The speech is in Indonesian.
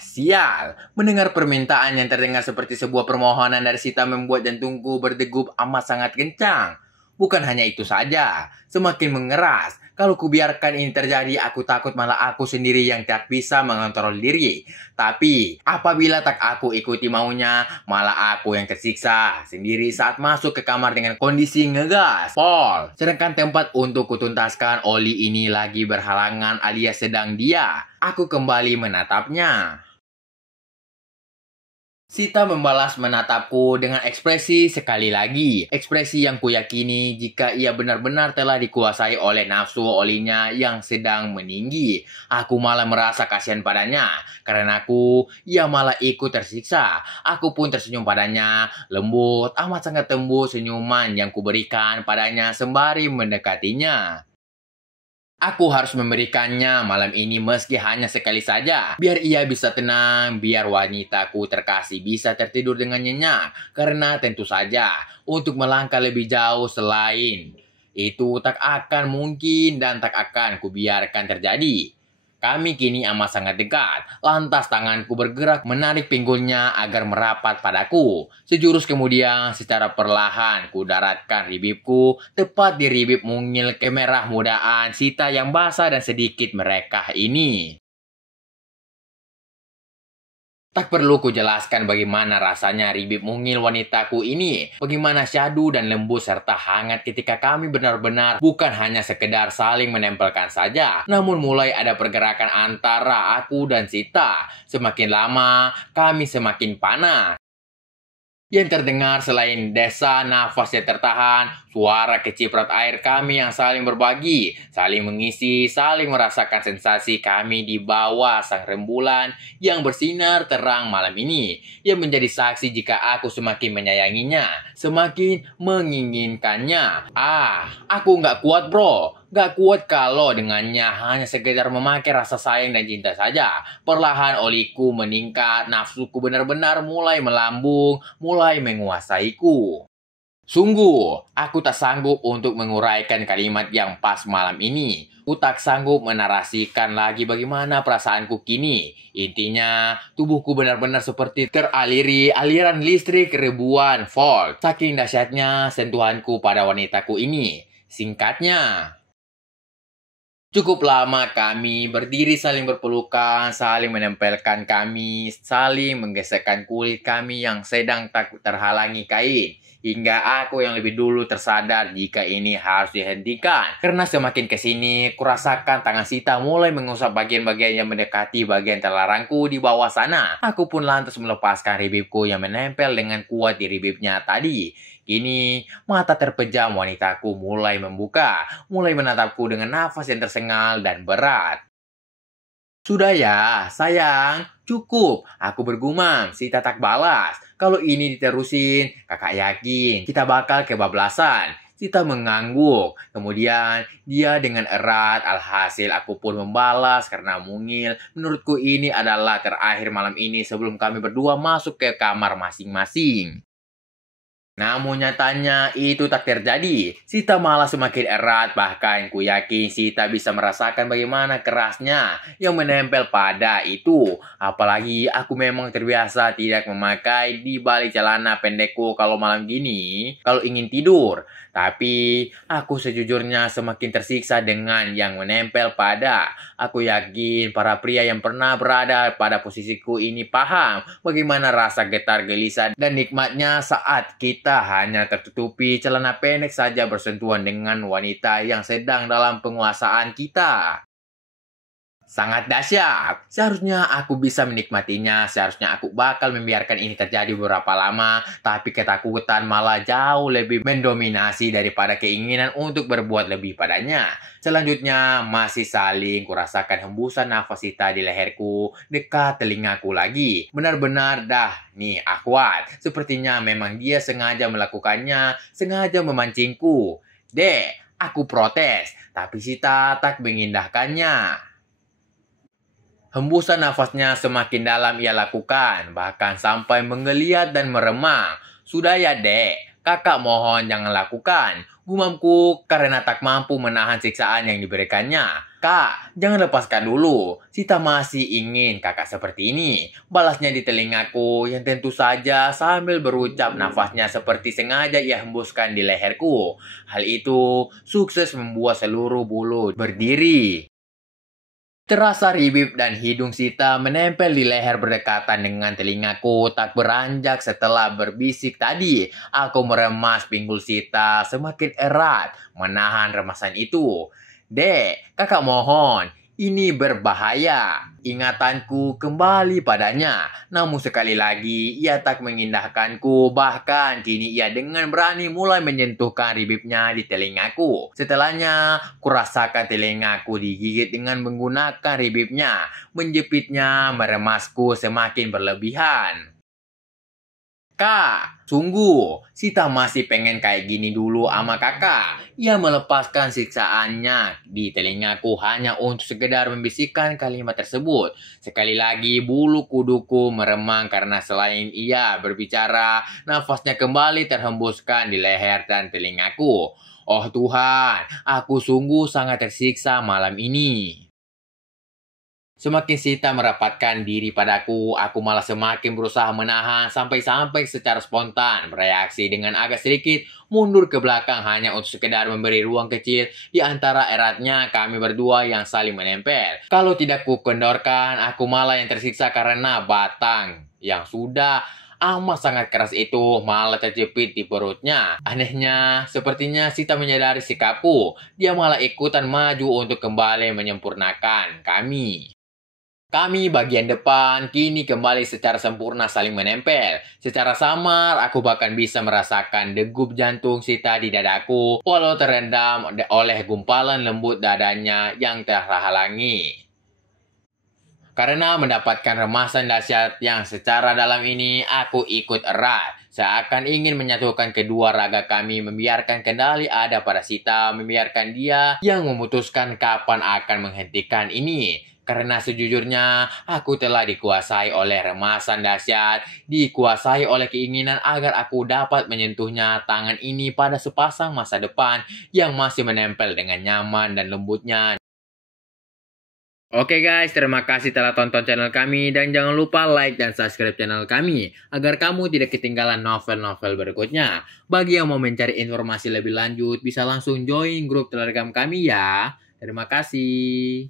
Sial. Mendengar permintaan yang terdengar seperti sebuah permohonan dari Sita membuat jantungku berdegup amat sangat kencang. Bukan hanya itu saja, semakin mengeras. Kalau kubiarkan ini terjadi, aku takut malah aku sendiri yang tak bisa mengontrol diri. Tapi, apabila tak aku ikuti maunya, malah aku yang tersiksa sendiri saat masuk ke kamar dengan kondisi ngegas, pol. Sedangkan tempat untuk kutuntaskan oli ini lagi berhalangan alias sedang dia. Aku kembali menatapnya. Sita membalas menatapku dengan ekspresi sekali lagi. Ekspresi yang kuyakini jika ia benar-benar telah dikuasai oleh nafsu olinya yang sedang meninggi. Aku malah merasa kasihan padanya. Karena ia malah ikut tersiksa. Aku pun tersenyum padanya. Lembut, amat sangat tembus senyuman yang kuberikan padanya sembari mendekatinya. Aku harus memberikannya malam ini meski hanya sekali saja. Biar ia bisa tenang, biar wanitaku terkasih bisa tertidur dengan nyenyak. Karena tentu saja, untuk melangkah lebih jauh selain itu tak akan mungkin dan tak akan kubiarkan terjadi. Kami kini amat sangat dekat. Lantas tanganku bergerak menarik pinggulnya agar merapat padaku. Sejurus kemudian secara perlahan ku daratkan ribibku tepat di ribib mungil kemerah mudaan Sita yang basah dan sedikit merekah ini. Tak perlu kujelaskan bagaimana rasanya ribib mungil wanitaku ini. Bagaimana syahdu dan lembut serta hangat ketika kami benar-benar bukan hanya sekedar saling menempelkan saja. Namun mulai ada pergerakan antara aku dan Sita. Semakin lama, kami semakin panas. Yang terdengar selain desa nafas yang tertahan, suara keciprat air kami yang saling berbagi, saling mengisi, saling merasakan sensasi kami di bawah sang rembulan yang bersinar terang malam ini, yang menjadi saksi jika aku semakin menyayanginya, semakin menginginkannya. Aku nggak kuat bro. Gak kuat kalau dengannya hanya sekedar memakai rasa sayang dan cinta saja. Perlahan oliku meningkat, nafsuku benar-benar mulai melambung, mulai menguasaiku. Sungguh, aku tak sanggup untuk menguraikan kalimat yang pas malam ini. Aku tak sanggup menarasikan lagi bagaimana perasaanku kini. Intinya, tubuhku benar-benar seperti teraliri aliran listrik ribuan volt. Saking dahsyatnya sentuhanku pada wanitaku ini. Singkatnya, cukup lama kami berdiri saling berpelukan, saling menempelkan kami, saling menggesekkan kulit kami yang sedang tak terhalangi kain. Hingga aku yang lebih dulu tersadar jika ini harus dihentikan. Karena semakin kesini, kurasakan tangan Sita mulai mengusap bagian-bagian yang mendekati bagian terlarangku di bawah sana. Aku pun lantas melepaskan ribibku yang menempel dengan kuat di ribibnya tadi. Kini, mata terpejam wanitaku mulai membuka, mulai menatapku dengan nafas yang tersengal dan berat. Sudah ya, sayang, cukup. Aku bergumam, Sita tak balas. Kalau ini diterusin, kakak yakin kita bakal kebablasan. Sita mengangguk. Kemudian dia dengan erat, alhasil aku pun membalas karena mungil. Menurutku ini adalah terakhir malam ini sebelum kami berdua masuk ke kamar masing-masing. Namun nyatanya itu tak terjadi. Sita malah semakin erat, bahkan ku yakin Sita bisa merasakan bagaimana kerasnya yang menempel pada itu. Apalagi aku memang terbiasa tidak memakai di balik celana pendekku kalau malam gini, kalau ingin tidur. Tapi aku sejujurnya semakin tersiksa dengan yang menempel pada. Aku yakin para pria yang pernah berada pada posisiku ini paham bagaimana rasa getar gelisah dan nikmatnya saat kita hanya tertutupi celana pendek saja bersentuhan dengan wanita yang sedang dalam penguasaan kita. Sangat dahsyat. Seharusnya aku bisa menikmatinya. Seharusnya aku bakal membiarkan ini terjadi beberapa lama. Tapi ketakutan malah jauh lebih mendominasi daripada keinginan untuk berbuat lebih padanya. Selanjutnya masih saling kurasakan hembusan nafas Sita di leherku dekat telingaku lagi. Benar-benar dah nih akhwat. Sepertinya memang dia sengaja melakukannya. Sengaja memancingku. Dek, aku protes. Tapi Sita tak mengindahkannya. Hembusan nafasnya semakin dalam ia lakukan, bahkan sampai menggeliat dan meremang. Sudah ya dek, kakak mohon jangan lakukan. Gumamku karena tak mampu menahan siksaan yang diberikannya. Kak, jangan lepaskan dulu. Sita masih ingin kakak seperti ini. Balasnya di telingaku yang tentu saja sambil berucap nafasnya seperti sengaja ia hembuskan di leherku. Hal itu sukses membuat seluruh bulu berdiri. Terasa ribib dan hidung Sita menempel di leher berdekatan dengan telingaku tak beranjak setelah berbisik tadi. Aku meremas pinggul Sita semakin erat menahan remasan itu. Dek, kakak mohon, ini berbahaya. Ingatanku kembali padanya. Namun sekali lagi ia tak mengindahkanku. Bahkan kini ia dengan berani mulai menyentuhkan ribibnya di telingaku. Setelahnya, kurasakan telingaku digigit dengan menggunakan ribibnya. Menjepitnya meremasku semakin berlebihan. Kak, sungguh, Sita masih pengen kayak gini dulu sama kakak. Ia melepaskan siksaannya di telingaku hanya untuk sekedar membisikkan kalimat tersebut. Sekali lagi bulu kuduku meremang karena selain ia berbicara, nafasnya kembali terhembuskan di leher dan telingaku. Oh Tuhan, aku sungguh sangat tersiksa malam ini. Semakin Sita merapatkan diri padaku, aku malah semakin berusaha menahan sampai-sampai secara spontan bereaksi dengan agak sedikit mundur ke belakang hanya untuk sekedar memberi ruang kecil di antara eratnya kami berdua yang saling menempel. Kalau tidak ku kendorkan, aku malah yang tersiksa karena batang yang sudah amat sangat keras itu malah terjepit di perutnya. Anehnya, sepertinya Sita menyadari sikapku. Dia malah ikutan maju untuk kembali menyempurnakan kami. Kami bagian depan kini kembali secara sempurna saling menempel. Secara samar, aku bahkan bisa merasakan degup jantung Sita di dadaku, walau terendam oleh gumpalan lembut dadanya yang terhalangi. Karena mendapatkan remasan dahsyat yang secara dalam ini, aku ikut erat. Seakan ingin menyatukan kedua raga kami, membiarkan kendali ada pada Sita, membiarkan dia yang memutuskan kapan akan menghentikan ini. Karena sejujurnya, aku telah dikuasai oleh remasan dahsyat, dikuasai oleh keinginan agar aku dapat menyentuhnya tangan ini pada sepasang masa depan yang masih menempel dengan nyaman dan lembutnya. Oke guys, terima kasih telah tonton channel kami dan jangan lupa like dan subscribe channel kami agar kamu tidak ketinggalan novel-novel berikutnya. Bagi yang mau mencari informasi lebih lanjut, bisa langsung join grup Telegram kami ya. Terima kasih.